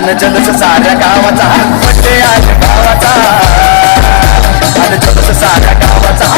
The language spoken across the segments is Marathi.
अन जलस साऱ्या गावाचा बड्डे आज गावाचा अन जलस साऱ्या गावाचा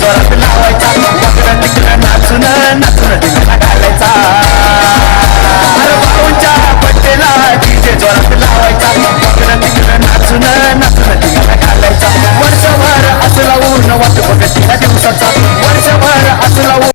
जोरात लावायचा वाकडं तिकडं नाचून नाचून धिंगाणा घालायचा अरे भाऊंच्या बड्डेला डीजे जोरात लावायचा वाकडं तिकडं नाचून नाचून धिंगाणा घालायचा वर्षभर असला ऊन वाट बघत या दिवसाचा वर्षभर असला ऊन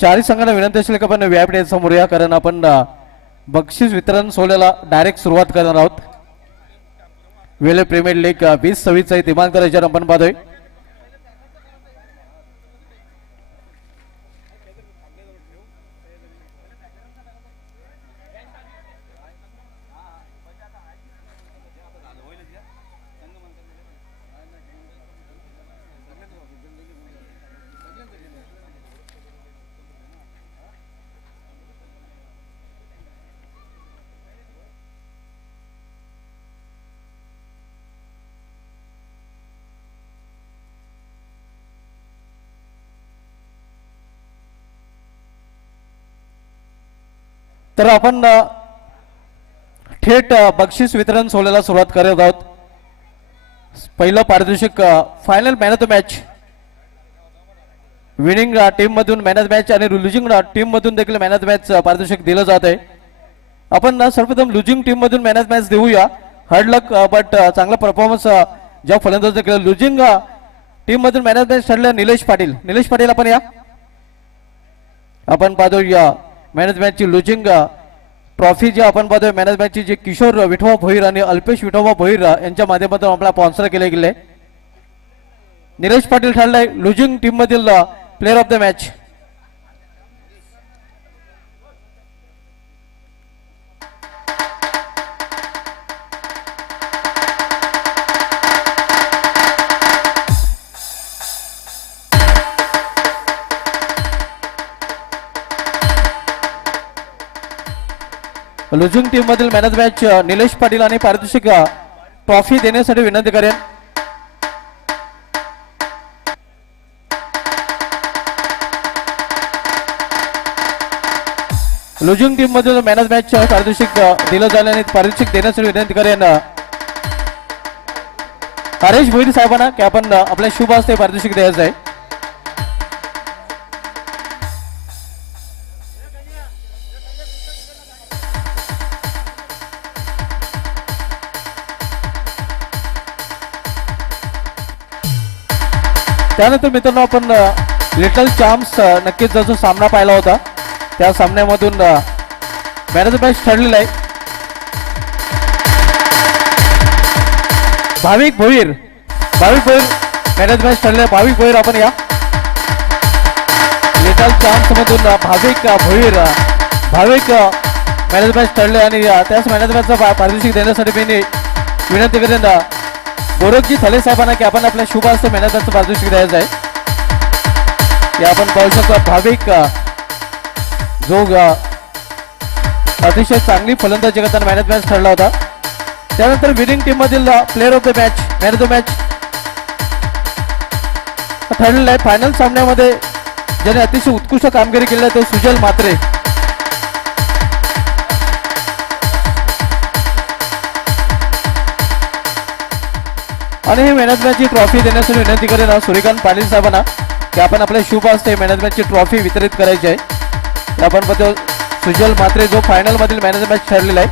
चारी संघांना विनंती असेल की आपण व्यायाम समोर या, कारण आपण बक्षीस वितरण सोहळ्याला डायरेक्ट सुरुवात करणार आहोत. वेले प्रीमियर लीग 2026 दिमाग करायच्या आपण पाहतोय. तर आपण थेट बक्षीस वितरण सोहळ्याला सुरुवात करत आहोत. पहिलं पारितोषिक final man of the match winning team मधून मॅन ऑफ द मॅच आणि लुजिंग टीम मधून देखील मॅन ऑफ द मॅच पारितोषिक दिलं जात आहे. आपण सर्वप्रथम लुजिंग टीम मधून मॅन ऑफ द मॅच देऊया. हार्ड लक बट चांगला परफॉर्मन्स ज्या फलंदाज केलं. लुजिंग टीम मधून मॅन ऑफ द मॅच ठरले निलेश पाटील. निलेश पाटील आपण या. आपण पाहतो या मॅन ऑफ द मॅचची लुजिंग ट्रॉफी जी आपण पाहतोय मॅन ऑफ द मॅचची जे किशोर विठोबा भोईर आणि अल्पेश विठोबा भोईर यांच्या माध्यमातून आपला स्पॉन्सर केले गेले. निलेश पाटील ठरलाय लुजिंग टीम मधील player of the match. Losing team मधील man of the match Nilesh Patil आणि पारितोषिक ट्रॉफी देण्यासाठी विनंती करेन. लुजिंग टीम मधील मॅन ऑफ द मॅच पारितोषिक दिलं जाईल आणि पारितोषिक देण्यासाठी विनंती करेन हरेश भोईर साहेबांना की आपण आपल्या शुभ हस्ते पारितोषिक द्यायचं आहे. त्यानंतर मित्रांनो आपण लिटल चॅम्प्स नक्कीच जो सामना पाहिला होता त्या सामन्यामधून मॅन ऑफ द मॅच ठरलेला आहे. भाविक Bhoir man of the match ठरले. भाविक भोईर आपण या. लिटल चॅम्प्स मधून भाविक Bhoir man of the match ठरले आणि त्याच मॅन ऑफ द मॅचचा पारितोषिक देण्यासाठी मी विनंती करेन गोरखजी थले साहेबांना की आपण आपल्या शुभ हस्ते मॅन ऑफ द मॅचचं पारितोषिक द्यायचं आहे. हे आपण पाहू शकतो भाविक जो अतिशय चांगली फलंदाजी करताना मॅन ऑफ द मॅच ठरला होता. त्यानंतर विनिंग टीम मधील player of the match man of the match ठरलेला आहे. फायनल सामन्यामध्ये ज्याने अतिशय उत्कृष्ट कामगिरी केली आहे तो सुजल म्हात्रे. आणि हे मॅन ऑफ द मॅचची ट्रॉफी देण्यासाठी विनंती करेन सूर्यकांत पाटील साहेबांना की आपण आपल्या शुभ हस्ते मॅन ऑफ द मॅचची ट्रॉफी वितरित करायची आहे. आपण बघतो सुजल म्हात्रे जो फायनल मधील मॅन ऑफ द मॅच ठरलेला आहे.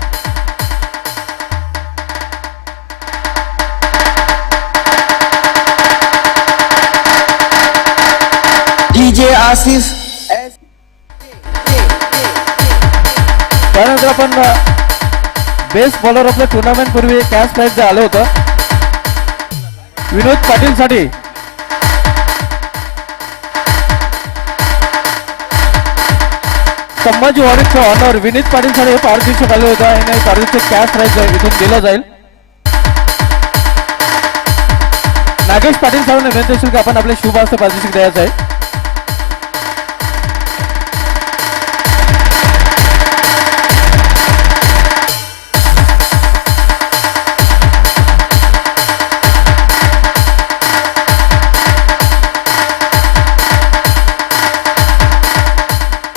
डीजे आसिफ. त्यानंतर आपण best bowler of the tournament पूर्वी कॅश प्राइज जे आलं होतं विनोद पाटील साठी संभाजी वॉरिकचं ऑनर विनीत पाटील साठी पारितोषिक आलं होतं आणि पारितोषिक कॅश प्राइज इथून दिलं जाईल. नागेश पाटील साहेबांना विनंती असेल की आपण आपल्या शुभ हस्ते पारितोषिक द्यायचं आहे.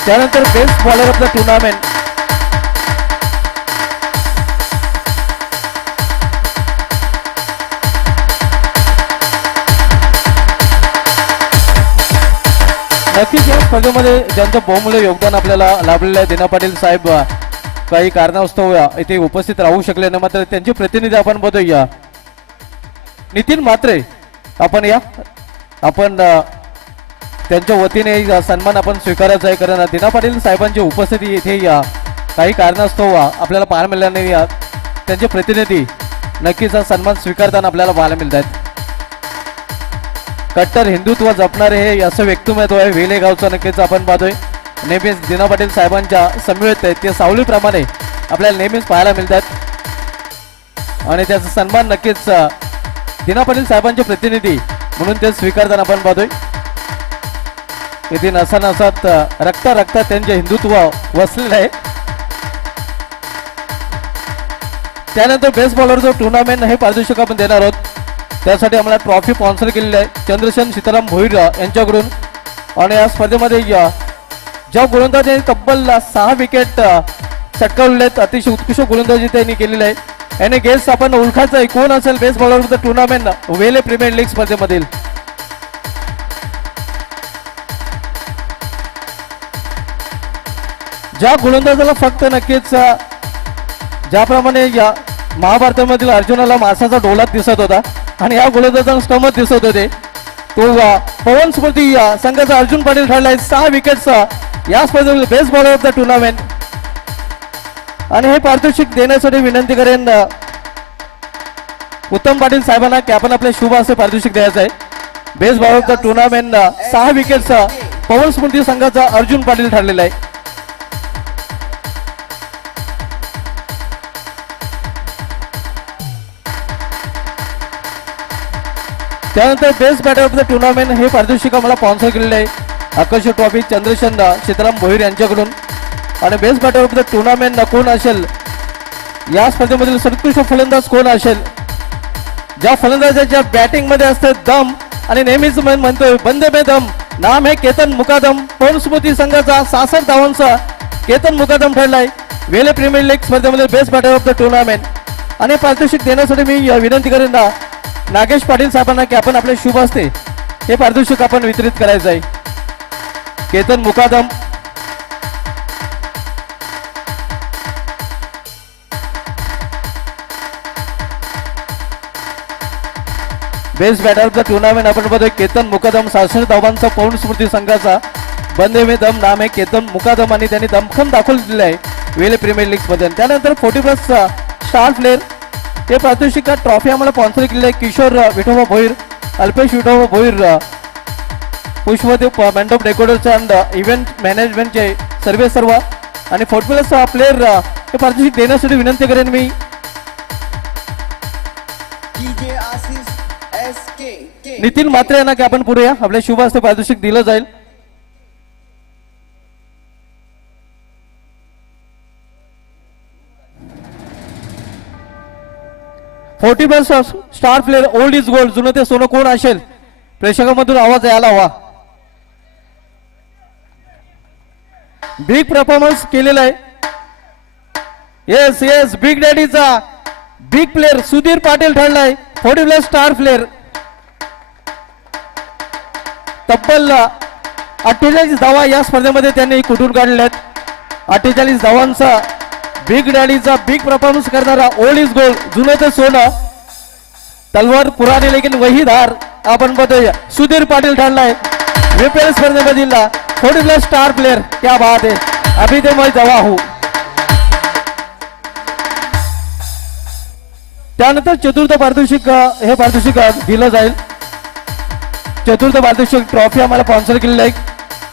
त्यानंतर best bowler of the tournament नक्कीच या स्पर्धेमध्ये ज्यांचं बहुमूल्य योगदान आपल्याला लाभलेलं आहे दीना पाटील साहेब काही कारणास्तव इथे उपस्थित राहू शकले नाही मात्र त्यांचे प्रतिनिधी आपण बघूया. नितीन म्हात्रे आपण या. आपण त्यांच्या वतीने सन्मान आपण स्वीकारायचा आहे कारण दीना पाटील साहेबांची उपस्थिती इथे काही कारणास्तव आपल्याला पाहायला मिळाल्या नाही. त्यांचे प्रतिनिधी नक्कीच हा सन्मान स्वीकारताना आपल्याला पाहायला मिळत आहेत. कट्टर हिंदुत्व जपणारे हे असं व्यक्तिमत्व आहे वेले गावचं. नक्कीच आपण पाहतोय नेहमीच दिना पाटील साहेबांच्या समवेत आहेत ते सावलीप्रमाणे आपल्याला नेहमीच पाहायला मिळतात आणि त्याचा सन्मान नक्कीच दिना पाटील साहेबांचे प्रतिनिधी म्हणून ते स्वीकारताना आपण पाहतोय. येथे नसा नसात रक्तात त्यांचे हिंदुत्व वसलेलं आहे. त्यानंतर बेस्ट बॉलरचं टुर्नामेंट हे पारितोषिक आपण देणार आहोत. त्यासाठी आम्हाला ट्रॉफी स्पॉन्सर केलेली आहे चंद्रशेन सीताराम भोईर यांच्याकडून. आणि या स्पर्धेमध्ये ज्या गोलंदाजांनी तब्बल 6 विकेट चटकावलेले आहेत अतिशय उत्कृष्ट गोलंदाजी त्यांनी केलेली आहे. याने गेस्ट आपण ओळखायचं कोण असेल बेस्ट बॉलर टुर्नामेंट वेले प्रीमियर लीग स्पर्धेमधील. ज्या गोलंदाजाला फक्त नक्कीच ज्याप्रमाणे या महाभारतामधील अर्जुनाला मासाचा डोलात दिसत होता आणि या गोलंदाजाला स्टमच दिसत होते तो पवन स्मृती संघाचा अर्जुन पाटील ठरलाय 6 विकेट्स या स्पर्धेतील best bowler of the tournament. आणि हे पारितोषिक देण्यासाठी विनंती करेन उत्तम पाटील साहेबांना की आपण आपल्या शुभ असे पारितोषिक द्यायचं आहे. Best bowler of the tournament 6 wickets Pawan Smruti संघाचा अर्जुन पाटील ठरलेला आहे. त्यानंतर best batter of the tournament हे पारितोषिक आम्हाला स्पॉन्सर केलेले आहे आकर्ष ट्रॉफी चंद्रशेन सीताराम भोईर यांच्याकडून. आणि best batter of the tournament कोण असेल या स्पर्धेमधील सर्वोत्कृष्ट फलंदाज कोण असेल ज्या फलंदाजाच्या बॅटिंग मध्ये असते दम आणि नेहमीच म्हणतोय बंदे में दम नाम है केतन मुकादम. पवन स्मृती संघाचा 66 धावांचा केतन मुकादम ठरलाय वेले प्रीमियर लीग स्पर्धेमध्ये best batter of the tournament. आणि पारितोषिक देण्यासाठी मी विनंती करेन नागेश पाटील साहेबांना की आपण आपले शुभ असते हे पारितोषिक आपण वितरित करायचं आहे. Ketan Mukadam best batter of the tournament आपण बघतोय केतन मुकादम 66 धावांचा पवन स्मृती संघाचा बंदे में दम नाम आहे केतन मुकादम आणि त्यांनी दमखम दाखवून दिले आहे वेले प्रीमियर लीग मध्ये. त्यानंतर 40+ स्टार प्लेअर हे पारितोषिक ट्रॉफी आम्हाला स्पॉन्सर केलेली आहे किशोर विठोबा भोईर अल्पेश विठोबा भोईर पुष्पदेव मंडप डेकोरेटर्स अँड इव्हेंट मॅनेजमेंटचे सर्व आणि 40+ प्लेअर हे पारितोषिक देण्यासाठी विनंती करेन मी नितीन मात्रे यांना की आपण पुढे या आपल्या शुभ हस्ते पारितोषिक दिलं जाईल. Star player old is gold जुनं ते सोनं कोण असेल प्रेक्षकांमधून आवाज यायला हवा. बिग परफॉर्मन्स केलेला आहे येस बिग डॅडीचा बिग प्लेअर सुधीर पाटील ठरलाय 40+ स्टार प्लेअर. तब्बल 48 धावा या स्पर्धेमध्ये त्यांनी कुठून काढल्या आहेत. 48 धावांचा बिग डॅडीचा बिग परफॉर्मन्स करणारा ओल्ड इज गोल्ड जुनं ते सोनं तलवार पुराने लेकिन वही धार आपण बघतोय सुधीर पाटील ठरलाय VPL स्पर्धेमधील 40+ स्टार प्लेअर. क्या बात आहे अभी ते मैं जवा हूं. त्यानंतर चतुर्थ पारितोषिक हे पारितोषिक दिलं जाईल. चतुर्थ पारितोषिक ट्रॉफी आम्हाला स्पॉन्सर केलेली आहे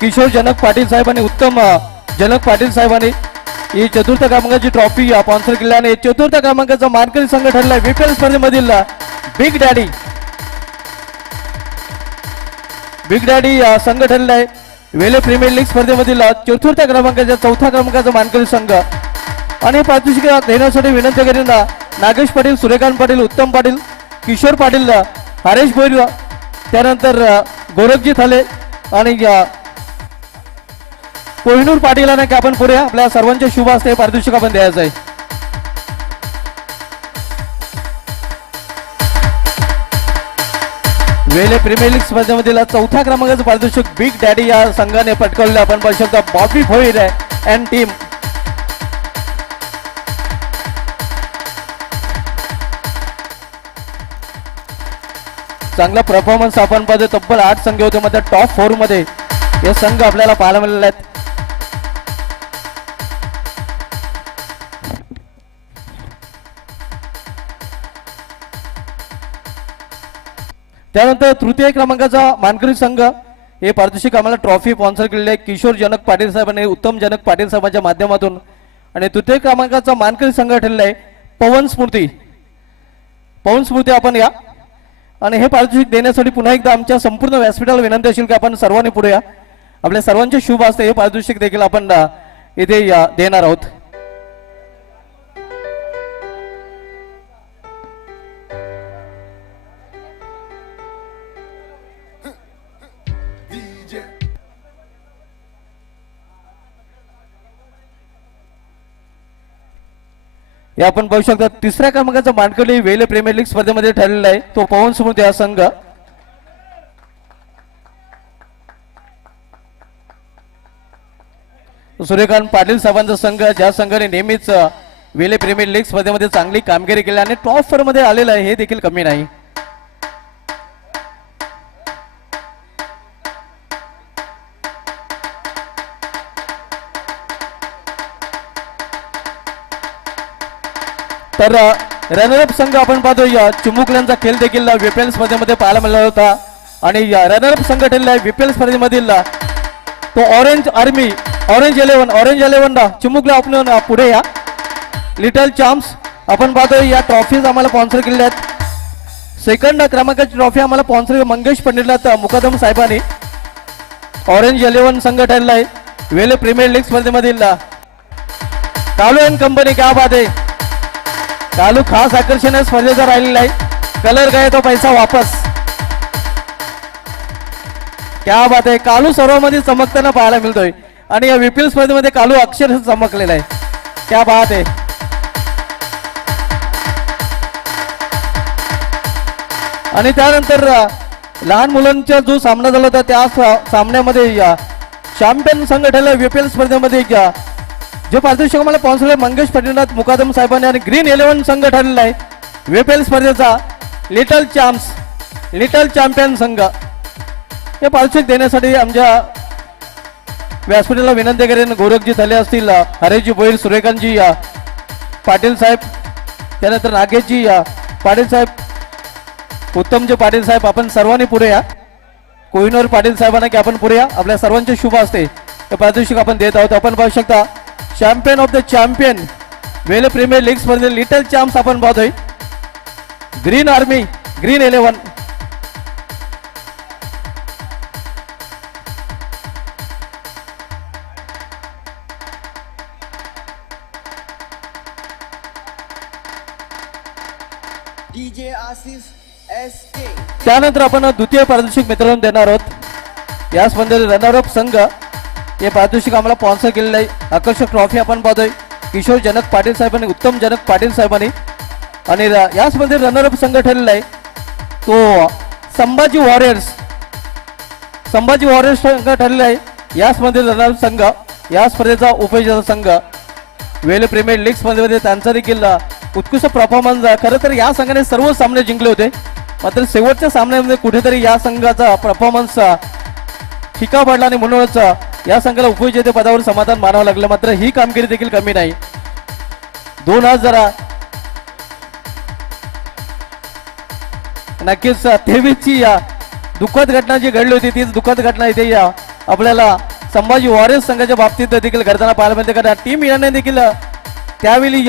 किशोर जनक पाटील साहेब आणि उत्तम जनक पाटील साहेबांनी ही चतुर्थ क्रमांकाची ट्रॉफी स्पॉन्सर केली आणि चतुर्थ क्रमांकाचा मानकरी संघ ठरलाय VPL स्पर्धेमधील बिग डॅडी संघ ठरलाय वेले प्रीमियर लीग स्पर्धेमधील चतुर्थ क्रमांकाच्या 4थ्या क्रमांकाचा मानकरी संघ. आणि पारितोषिक देण्यासाठी विनंती करेन नागेश पाटील सूर्यकांत पाटील उत्तम पाटील किशोर पाटील हरेश भोईर त्यानंतर गोरखजी थाले आणि कोहिनूर पाटील यांना की आपण पुढे आपल्या सर्वांच्या शुभ हस्ते पारितोषिक आपण द्यायचं आहे. वेले प्रीमियर लीग स्पर्धेमधील 4थ्या क्रमांकाचं पारितोषिक बिग डॅडी या संघाने पटकावले आपण पाहू शकता बॉबी भोईर अँड टीम. चांगला परफॉर्मन्स आपण पाहतो तब्बल 8 संघ होते मध्ये टॉप 4 मध्ये हे संघ आपल्याला पाहायला मिळाले आहेत. त्यानंतर तृतीय क्रमांकाचा मानकरी संघ हे पारितोषिक आम्हाला ट्रॉफी स्पॉन्सर केलेले आहे किशोर जनक पाटील साहेब आणि उत्तम जनक पाटील साहेबांच्या माध्यमातून. आणि तृतीय क्रमांकाचा मानकरी संघ ठरलेला आहे पवन स्मृती. पवन स्मृती आपण या आणि हे पारितोषिक देण्यासाठी पुन्हा एकदा आमच्या संपूर्ण व्यासपीठाला विनंती असेल की आपण सर्वांनी पुढे या. आपल्या सर्वांचे शुभ असते हे पारितोषिक देखील आपण इथे देणार आहोत. हे आपण पाहू शकता तिसऱ्या क्रमांकाचा मानकरी वेले प्रीमियर लीग स्पर्धेमध्ये ठरलेला आहे तो पवन स्मृती हा संघ. सूर्यकांत पाटील साहेबांचा संघ ज्या संघाने नेहमीच वेले प्रीमियर लीग स्पर्धेमध्ये चांगली कामगिरी केली आणि टॉप फोर मध्ये आलेला आहे हे देखील कमी नाही. तर रनरअप संघ आपण पाहतोय चिमुकल्यांचा खेळ देखील VPL स्पर्धेमध्ये पाहायला मिळाला होता आणि रनरअप संघ ठरलेला आहे VPL स्पर्धेमधील तो ऑरेंज आर्मी ऑरेंज इलेव्हन चिमुकल्या आपण पुढे या. लिटल चॅम्प्स आपण पाहतोय या ट्रॉफीज आम्हाला स्पॉन्सर केलेल्या आहेत. सेकंड क्रमांकाची ट्रॉफी आम्हाला स्पॉन्सर मंगेश पंडितला मुकादम साहेबांनी. ऑरेंज इलेव्हन संघ ठरलेला आहे वेले प्रीमियर लीग स्पर्धेमधील कालू अँड कंपनी. क्या बात आहे. कालू खास आकर्षण या स्पर्धेचा राहिलेला आहे. कलर गए तो पैसा वापस. क्या बात आहे. कालू सर्वांमध्ये चमकताना पाहायला मिळतोय आणि या VPL स्पर्धेमध्ये कालू अक्षरशः चमकलेला आहे. क्या बात आहे. आणि त्यानंतर लहान मुलांचा जो सामना झाला होता त्या सामन्यामध्ये चॅम्पियन संघ ठरला VPL स्पर्धेमध्ये जो पारितोषिक मला स्पॉन्सर मंगेश पटेलनाथ मुकादम साहेबांनी आणि ग्रीन इलेव्हन संघ ठरलेला आहे VPL स्पर्धेचा लिटल चॅम्पियन संघ. हे पारितोषिक देण्यासाठी आमच्या व्यासपीठाला विनंती करेन गोरखजी झाले असतील हरेशजी भोईर सूर्यकांतजी पाटील साहेब त्यानंतर नागेशजी पाटील साहेब उत्तमजी पाटील साहेब आपण सर्वांनी पुढे या. कोहिनूर पाटील साहेबांना की आपण पुढे या. आपल्या सर्वांचे शुभ असते हे पारितोषिक आपण देत आहोत. आपण पाहू शकता चॅम्पियन ऑफ द चॅम्पियन वेले प्रीमियर लीग स्पर्धेत लिटल चॅम्प्स आपण पाहतोय ग्रीन आर्मी ग्रीन इलेव्हन. त्यानंतर आपण द्वितीय पारितोषिक मित्रांनो देणार आहोत. या स्पर्धेत रनरअप संघ हे पारितोषिक आम्हाला स्पॉन्सर केलेलं आहे. आकर्षक ट्रॉफी आपण पाहतोय किशोर जनक पाटील साहेबांनी उत्तम जनक पाटील साहेबांनी. आणि या स्पर्धेत रनरअप संघ ठरलेला आहे तो संभाजी वॉरियर्स संघ ठरलेला आहे. या स्पर्धेत रनरअप संघ या स्पर्धेचा उपविजेता संघ वेले प्रीमियर लीग स्पर्धेमध्ये त्यांचा देखील उत्कृष्ट परफॉर्मन्स. खरं तर या संघाने सर्व सामने जिंकले होते मात्र शेवटच्या सामन्यामध्ये कुठेतरी या संघाचा परफॉर्मन्स फिका पडला आणि म्हणूनच या संघाला उपविजेते पदावर समाधान मानावं लागलं. मात्र ही कामगिरी देखील कमी नाही. 2000 नक्कीच 23 ची दुःखद घटना जी घडली होती तीच दुःखद घटना इथे आपल्याला संभाजी वॉरियर्स संघाच्या बाबतीत देखील घडताना पाहायला मिळते. कारण टीम इंडियाने देखील त्यावेळी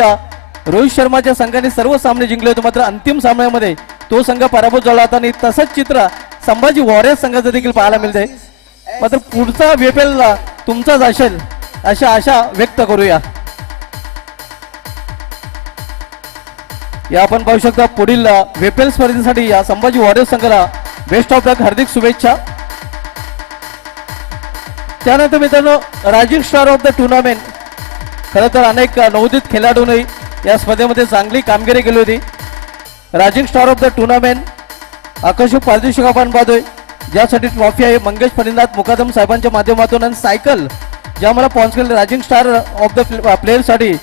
रोहित शर्माच्या संघाने सर्व सामने जिंकले होते मात्र अंतिम सामन्यामध्ये तो संघ पराभूत झाला होता आणि तसंच चित्र संभाजी वॉरियर्स संघाचं देखील पाहायला मिळते. मात्र पुढचा VPL तुमचाच असेल अशी आशा व्यक्त करूया. या आपण पाहू शकता पुढील VPL स्पर्धेसाठी या संभाजी वॉरियर्स संघाला बेस्ट ऑफ लक हार्दिक शुभेच्छा. त्यानंतर मित्रांनो rising star of the tournament. खरं तर अनेक नवोदित खेळाडूंनी या स्पर्धेमध्ये चांगली कामगिरी केली होती. Rising star of the tournament आकर्षक पारितोषिक आपण पाहतोय ज्यासाठी ट्रॉफी आहे मंगेश पंडितनाथ मुकादम साहेबांच्या माध्यमातून आणि सायकल ज्या मला स्पॉन्सर केले रायझिंग स्टार ऑफ द प्लेयरसाठी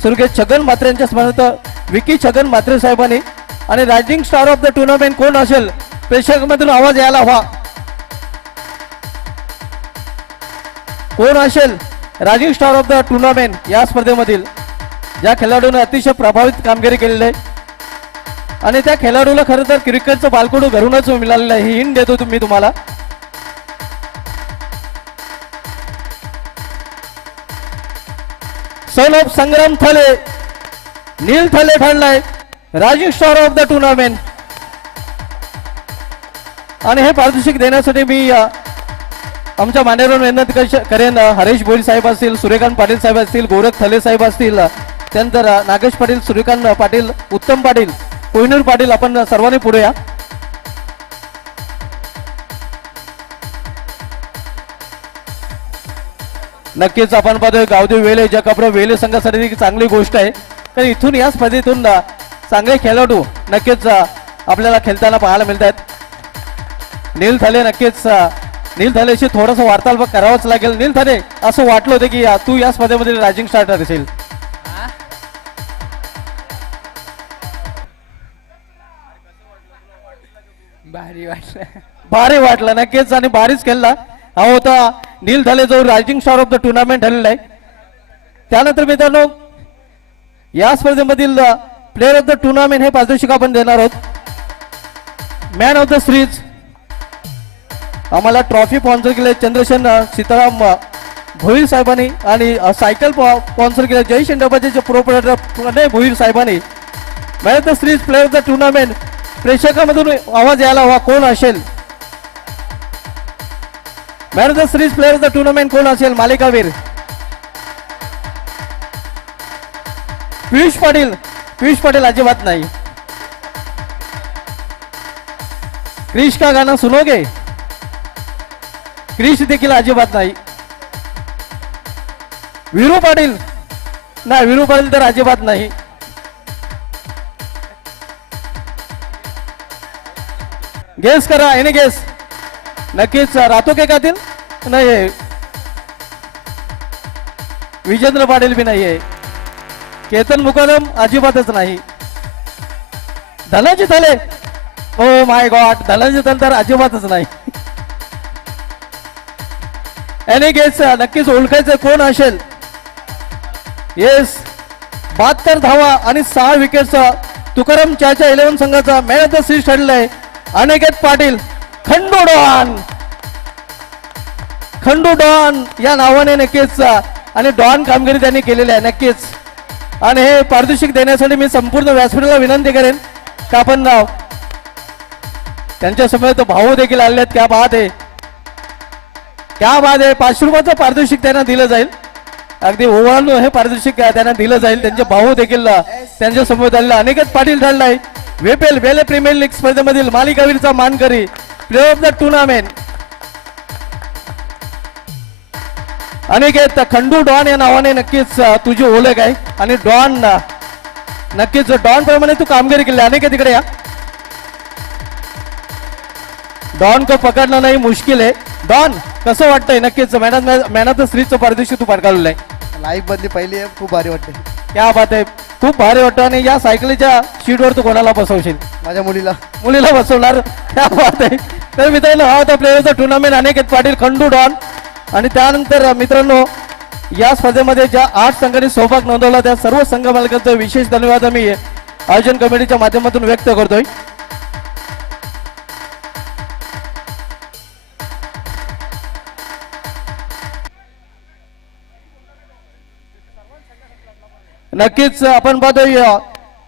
स्वर्गीय छगन म्हात्रे यांच्या स्मरणार्थ विकी छगन म्हात्रे साहेबांनी. आणि rising star of the tournament कोण असेल प्रेक्षकांमधून आवाज यायला हवा. कोण असेल rising star of the tournament या स्पर्धेमधील ज्या खेळाडूंनी अतिशय प्रभावित कामगिरी केलेली आहे. आणि त्या खेळाडूला खरं तर क्रिकेटचं बालकडू घरूनच मिळालेलं आहे. ही हिंट देतो तुम्ही तुम्हाला. सन ऑफ संग्राम थले, नील थले ठरलाय rising star of the tournament. आणि हे पारितोषिक देण्यासाठी मी आमच्या मान्यवर विनंती करेन. हरेश भोईर साहेब असतील, सूर्यकांत पाटील साहेब असतील, गोरख थले साहेब असतील, त्यानंतर नागेश पाटील, सूर्यकांत पाटील, उत्तम पाटील, कोहिनूर पाटील, आपण सर्वांनी पुढे या. नक्कीच आपण पाहतोय गावदेव वेले जकाप्रो वेले संघासाठी एक चांगली गोष्ट आहे, कारण इथून या स्पर्धेतून चांगले खेळाडू नक्कीच आपल्याला खेळताना पाहायला मिळत आहेत. नील थले, नक्कीच नील थलेशी थोडंसं वार्तालाप करावंच लागेल. नील थले, असं वाटलं होतं की तू या स्पर्धेमध्ये रायझिंग स्टार्टर असेल. भारी वाटलं नक्कीच, आणि भारीच खेळला. हा होता नील थले जो rising star of the tournament ठरलेला आहे. त्यानंतर मित्रांनो या स्पर्धेमधील प्लेअर ऑफ द टुर्नामेंट हे पारितोषिक आपण देणार आहोत. मॅन ऑफ द सिरीज आम्हाला ट्रॉफी स्पॉन्सर केले चंद्रशेन सीताराम भोईर साहेबांनी, आणि सायकल स्पॉन्सर केले जय शिंदेचे प्रोप्रायटर प्रणय भोईर साहेबांनी. Man of the series player of the tournament प्रेक्षकांमधून आवाज यायला हवा, कोण असेल man of the series player of the tournament, कोण असेल? मालिकावीर पियुष पाटील. पियुष पाटील अजिबात नाही. क्रिश का गाना सुनोगे? क्रिश देखील अजिबात नाही. वीरू पाटील नाही, वीरू पाटील तर अजिबात नाही. गेस करा, एनी गेस. नक्कीच राहतो के कातील नाही. विजेंद्र पाटील भी नाहीये. केतन मुकदम अजिबातच नाही. धनंजय थले, ओ माय गॉड, धनंजय थले तर अजिबातच नाही. एनी गेस, नक्कीच ओळखायचं कोण असेल. येस, 72 धावा आणि 6 विकेटचा तुकाराम चाचा 11 संघाचा मॅन ऑफ द सिरीज ठरलेला आहे अनिकेत पाटील. खंडू डॉन, खंडू डॉन या नावाने नक्कीच, आणि डॉन कामगिरी त्यांनी केलेली आहे नक्कीच. आणि हे पारितोषिक देण्यासाठी मी संपूर्ण व्यासपीठाला विनंती करेन का आपण त्यांच्या समोर भाऊ देखील आले आहेत. क्या बात आहे, क्या बात आहे. 500 रुपयाचं पारितोषिक त्यांना दिलं जाईल. अगदी ओव्हरऑल हे पारितोषिक त्यांना दिलं जाईल. त्यांचे भाऊ देखील त्यांच्या समोर आलेला अनिकेत पाटील ठरला आहे. वेपेल वेले प्रीमियर लीग स्पर्धेमधील मालिकावीरचा मानकरी, player of the tournament Aniket. Khandu don या नावाने नक्कीच तुझी ओळख आहे, आणि डॉन नक्कीच डॉन प्रमाणे तू कामगिरी केली. अनिकेत इकडे या. डॉन को पकडणं नाही मुश्किल आहे. डॉन कसं वाटतंय? नक्कीच मॅन ऑफ द सिरीजचं पारितोषिक तू पटकावलेलं आहे. लाईव्ह बदली पहिली आहे, खूप भारी वाटते. क्या बात आहे, खूप भारी वाटतं. आणि या सायकलीच्या सीटवर तू कोणाला बसवशील? माझ्या मुलीला. मुलीला बसवणार. क्या बात आहे. तर मित्रांनो हा होता player of the tournament Aniket Patil, Khandu don. आणि त्यानंतर मित्रांनो या स्पर्धेमध्ये ज्या 8 संघांनी सहभाग नोंदवला त्या सर्व संघ मालकांचा विशेष धन्यवाद आम्ही आयोजन कमिटीच्या माध्यमातून व्यक्त करतोय. नक्कीच आपण पाहतोय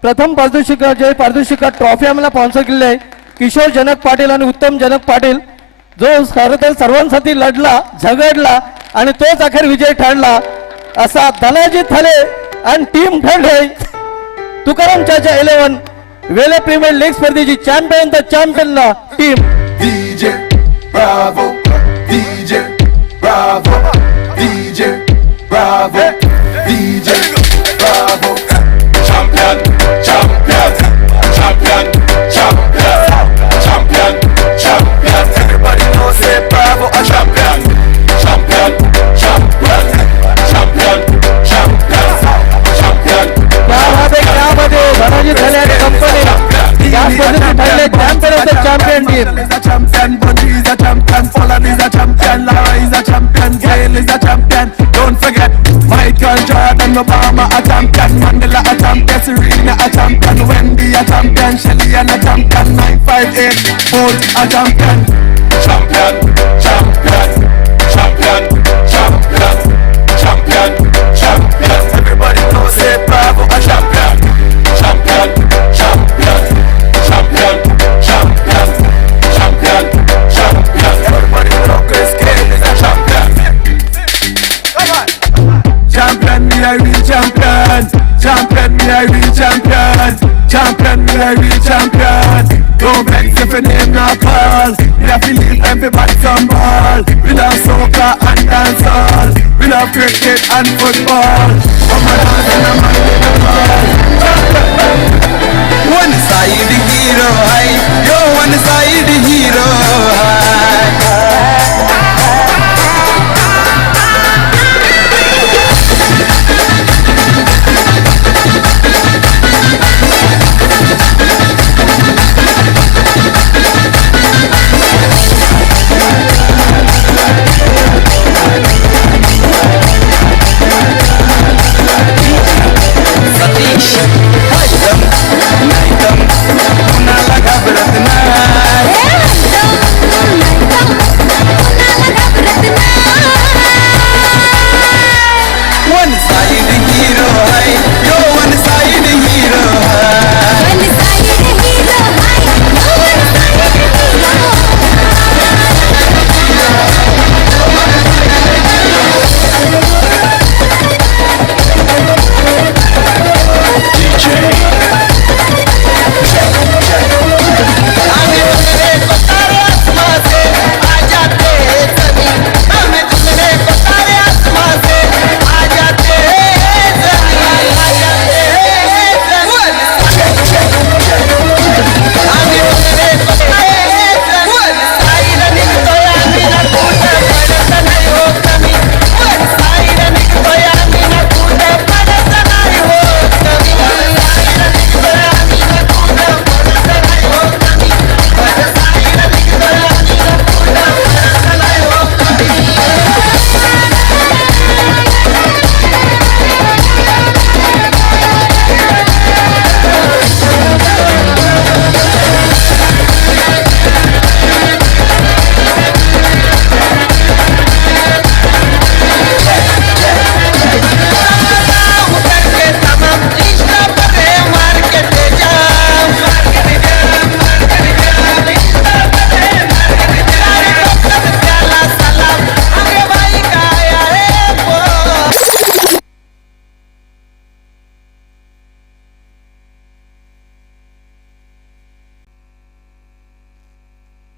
प्रथम पारितोषिक जे पारितोषिक ट्रॉफी आम्हाला स्पॉन्सर केलेली आहे किशोर जनक पाटील आणि उत्तम जनक पाटील, जो खरं तर सर्वांसाठी लढला, झगडला आणि तोच अखेर विजय ठरला असा धनाजी थले आणि टीम ठरले. तुकाराम चाचा 11 वेले प्रीमियर लीग स्पर्धेची champion the champion team. DJ Bravo, DJ Bravo, DJ Bravo, DJ Bravo, champion, champion, champion, champion, champion, champion. Everybody knows say Bravo a champion, champion, champion, champion, champion, champion. त्यामध्ये धनाजी थले आणि कंपनी या स्पर्धेत ठरले champion of the champion team. is a champion, Bunji is a champion, Folland is a champion, Lara is a champion, Gail is a champion. Don't forget Michael Jordan, Obama a champion, Mandela a champion, Serena a champion, Wendy a champion, Shelly and a champion, 958 Bolt a champion. Champion, champion, champion, champion, champion, champion. Everybody knows say Bravo a champion. Champion, champion, champion, champion, champion, champion. Everybody know Chris Gayle is a champion. Come on. Champion, me a real champion. Champion, me a real champion. Champion, me a real champion. Don't vex if your name not call. We have to leave everybody some ball. We love soccer and dancehall. We love cricket and football. Come on, dance and a man.